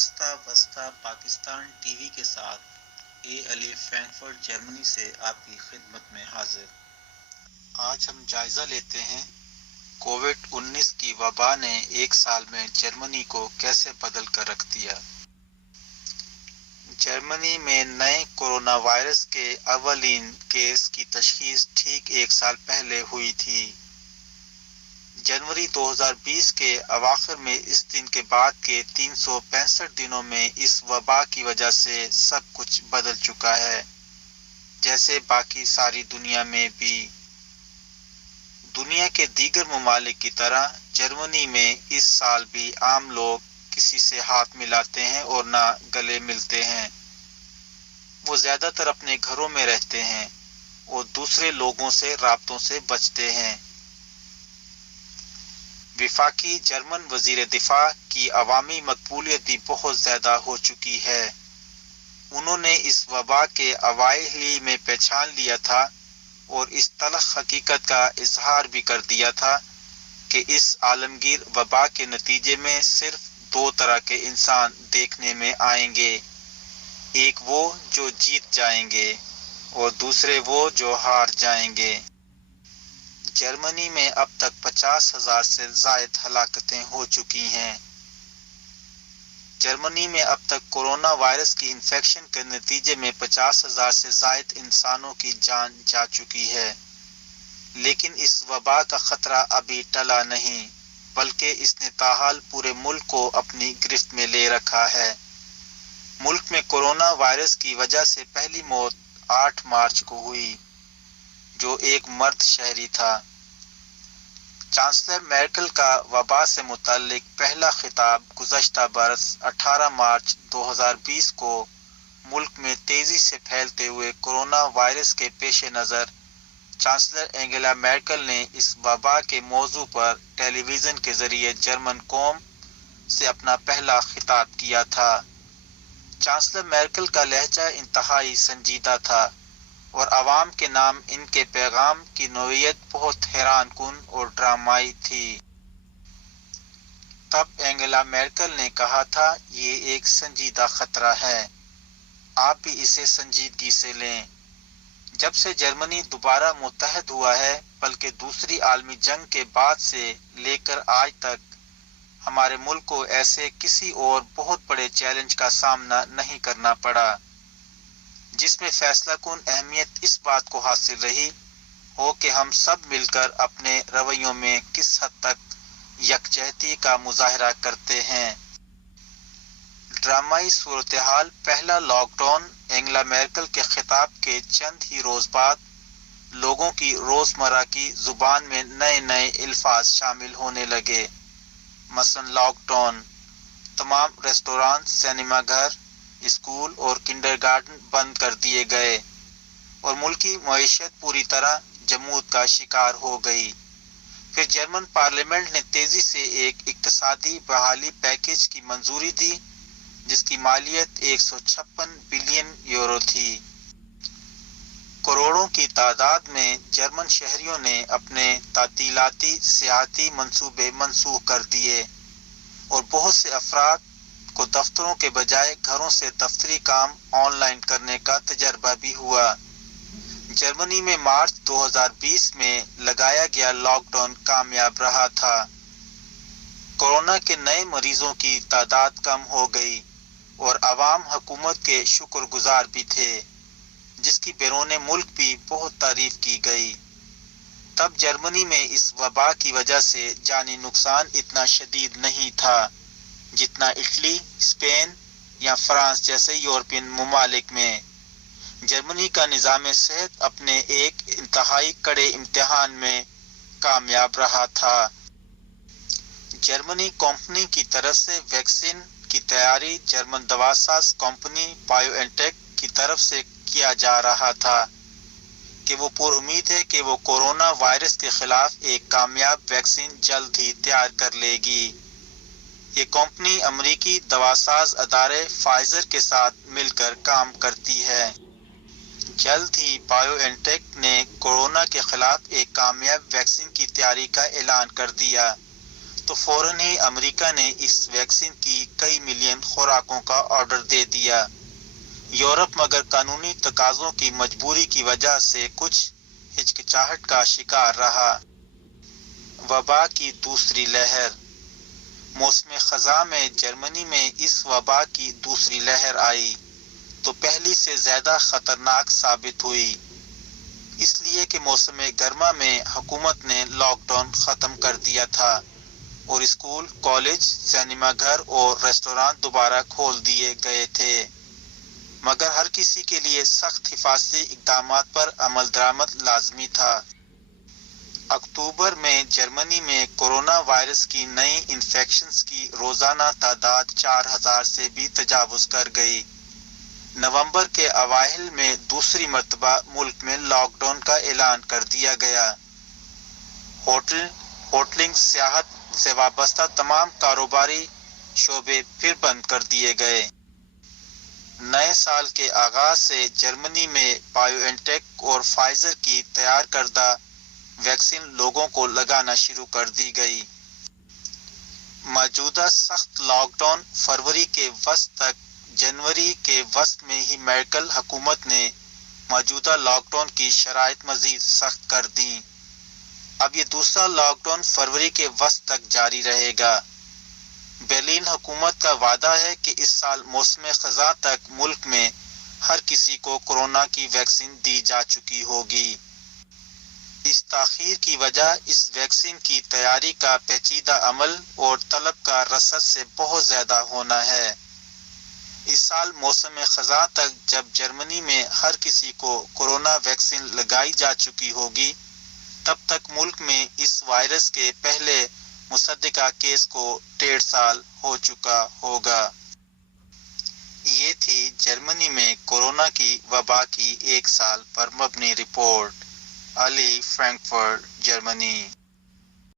رستہ وسطی Pakistan T V کے ساتھ اے علی فرینکفرٹ جرمنی سے آپ کی خدمت میں حاضر۔ آج ہم جائزہ لیتے ہیں کووڈ-19 کی وبا نے ایک سال میں جرمنی کو کیسے بدل کر رکھ دیا۔ جرمنی میں نئے کورونا وائرس کے اولین کیس کی تشخیص ٹھیک ایک سال پہلے ہوئی تھی۔ جنوری 2020 کے اواخر میں اس دن کے بعد کے 365 دنوں میں اس وبا کی وجہ سے سب کچھ بدل چکا ہے، جیسے باقی ساری دنیا میں بھی۔ دنیا کے دیگر ممالک کی طرح جرمنی میں اس سال بھی عام لوگ کسی سے ہاتھ ملاتے ہیں اور نہ گلے ملتے ہیں۔ وہ زیادہ تر اپنے گھروں میں رہتے ہیں اور دوسرے لوگوں سے رابطوں سے بچتے ہیں۔ وفاقی جرمن وزیر دفاع کی عوامی مقبولیت بھی بہت زیادہ ہو چکی ہے۔ انہوں نے اس وبا کے اوائل ہی میں پہچان لیا تھا اور اس تلخ حقیقت کا اظہار بھی کر دیا تھا کہ اس عالمگیر وبا کے نتیجے میں صرف دو طرح کے انسان دیکھنے میں آئیں گے، ایک وہ جو جیت جائیں گے اور دوسرے وہ جو ہار جائیں گے۔ جرمنی میں اب تک 50,000 سے زائد ہلاکتیں ہو چکی ہیں۔ جرمنی میں اب تک کورونا وائرس کی انفیکشن کے نتیجے میں 50,000 سے زائد انسانوں کی جان جا چکی ہے، لیکن اس وبا کا خطرہ ابھی ٹلا نہیں، بلکہ اس نے تاحال پورے ملک کو اپنی گرفت میں لے رکھا ہے۔ ملک میں کورونا وائرس کی وجہ سے پہلی موت 8 مارچ کو ہوئی، جو ایک مرد شہری تھا۔ چانسلر میرکل کا وبا سے متعلق پہلا خطاب گزشتہ برس 18 مارچ 2020 کو ملک میں تیزی سے پھیلتے ہوئے کورونا وائرس کے پیش نظر چانسلر انگیلا میرکل نے اس وبا کے موضوع پر ٹیلی ویژن کے ذریعے جرمن قوم سے اپنا پہلا خطاب کیا تھا۔ چانسلر میرکل کا لہجہ انتہائی سنجیدہ تھا اور عوام کے نام ان کے پیغام کی نوعیت بہت حیران کن اور ڈرامائی تھی۔ تب انگیلا میرکل نے کہا تھا، یہ ایک سنجیدہ خطرہ ہے، آپ بھی اسے سنجیدگی سے لیں۔ جب سے جرمنی دوبارہ متحد ہوا ہے، بلکہ دوسری عالمی جنگ کے بعد سے لے کر آج تک ہمارے ملک کو ایسے کسی اور بہت بڑے چیلنج کا سامنا نہیں کرنا پڑا، جس میں فیصلہ کن اہمیت اس بات کو حاصل رہی ہو کہ ہم سب مل کر اپنے رویوں میں کس حد تک یکجہتی کا مظاہرہ کرتے ہیں۔ ڈرامائی صورتحال پہلا لاک ڈاؤن انگیلا میرکل کے خطاب کے چند ہی روز بعد لوگوں کی روزمرہ کی زبان میں نئے نئے الفاظ شامل ہونے لگے، مثلا لاک ڈاؤن، تمام ریستوران، سینما گھر، اسکول اور کنڈرگارٹن بند کر دیے گئے اور ملکی معیشت پوری طرح جمود کا شکار ہو گئی۔ پھر جرمن پارلیمنٹ نے تیزی سے ایک اقتصادی بحالی پیکیج کی منظوری دی جس کی مالیت 156 بلین یورو تھی۔ کروڑوں کی تعداد میں جرمن شہریوں نے اپنے تعطیلاتی سیاحتی منصوبے منسوخ کر دیے اور بہت سے افراد کو دفتروں کے بجائے گھروں سے دفتری کام آن لائن کرنے کا تجربہ بھی ہوا۔ جرمنی میں مارچ 2020 میں لگایا گیا لاک ڈاؤن کامیاب رہا تھا۔ کورونا کے نئے مریضوں کی تعداد کم ہو گئی اور عوام حکومت کے شکر گزار بھی تھے، جس کی بیرون ملک بھی بہت تعریف کی گئی۔ تب جرمنی میں اس وبا کی وجہ سے جانی نقصان اتنا شدید نہیں تھا جتنا اٹلی، اسپین یا فرانس جیسے یورپین ممالک میں۔ جرمنی کا نظام صحت اپنے ایک انتہائی کڑے امتحان میں کامیاب رہا تھا۔ جرمنی کمپنی کی طرف سے ویکسین کی تیاری جرمن دواساز کمپنی بائیو این ٹیک کی طرف سے کیا جا رہا تھا کہ وہ پر امید ہے کہ وہ کورونا وائرس کے خلاف ایک کامیاب ویکسین جلد ہی تیار کر لے گی۔ یہ کمپنی امریکی دواساز ادارے فائزر کے ساتھ مل کر کام کرتی ہے۔ جلد ہی بائیو این ٹیک نے کورونا کے خلاف ایک کامیاب ویکسین کی تیاری کا اعلان کر دیا تو فوراً ہی امریکہ نے اس ویکسین کی کئی ملین خوراکوں کا آرڈر دے دیا۔ یورپ مگر قانونی تقاضوں کی مجبوری کی وجہ سے کچھ ہچکچاہٹ کا شکار رہا۔ وبا کی دوسری لہر۔ موسم خزاں میں جرمنی میں اس وبا کی دوسری لہر آئی تو پہلی سے زیادہ خطرناک ثابت ہوئی، اس لیے کہ موسم گرما میں حکومت نے لاک ڈاؤن ختم کر دیا تھا اور اسکول، کالج، سینما گھر اور ریسٹوران دوبارہ کھول دیے گئے تھے، مگر ہر کسی کے لیے سخت حفاظتی اقدامات پر عمل درآمد لازمی تھا۔ اکتوبر میں جرمنی میں کورونا وائرس کی نئی انفیکشنز کی روزانہ تعداد 4000 سے بھی تجاوز کر گئی۔ نومبر کے اوائل میں دوسری مرتبہ ملک میں لاک ڈاؤن کا اعلان کر دیا گیا۔ ہوٹلنگ، سیاحت سے وابستہ تمام کاروباری شعبے پھر بند کر دیے گئے۔ نئے سال کے آغاز سے جرمنی میں بائیو این ٹیک اور فائزر کی تیار کردہ ویکسین لوگوں کو لگانا شروع کر دی گئی۔ موجودہ سخت لاک ڈاؤن فروری کے وسط تک۔ جنوری کے وسط میں ہی میرکل حکومت نے موجودہ لاک ڈاؤن کی شرائط مزید سخت کر دیں۔ اب یہ دوسرا لاک ڈاؤن فروری کے وسط تک جاری رہے گا۔ برلن حکومت کا وعدہ ہے کہ اس سال موسم خزاں تک ملک میں ہر کسی کو کورونا کی ویکسین دی جا چکی ہوگی۔ اس تاخیر کی وجہ اس ویکسین کی تیاری کا پیچیدہ عمل اور طلب کا رسد سے بہت زیادہ ہونا ہے۔ اس سال موسم خزاں تک جب جرمنی میں ہر کسی کو کورونا ویکسین لگائی جا چکی ہوگی، تب تک ملک میں اس وائرس کے پہلے مصدقہ کیس کو 1.5 سال ہو چکا ہوگا۔ یہ تھی جرمنی میں کورونا کی وبا کی 1 سال پر مبنی رپورٹ۔ علی، فرینکفرٹ، جرمنی۔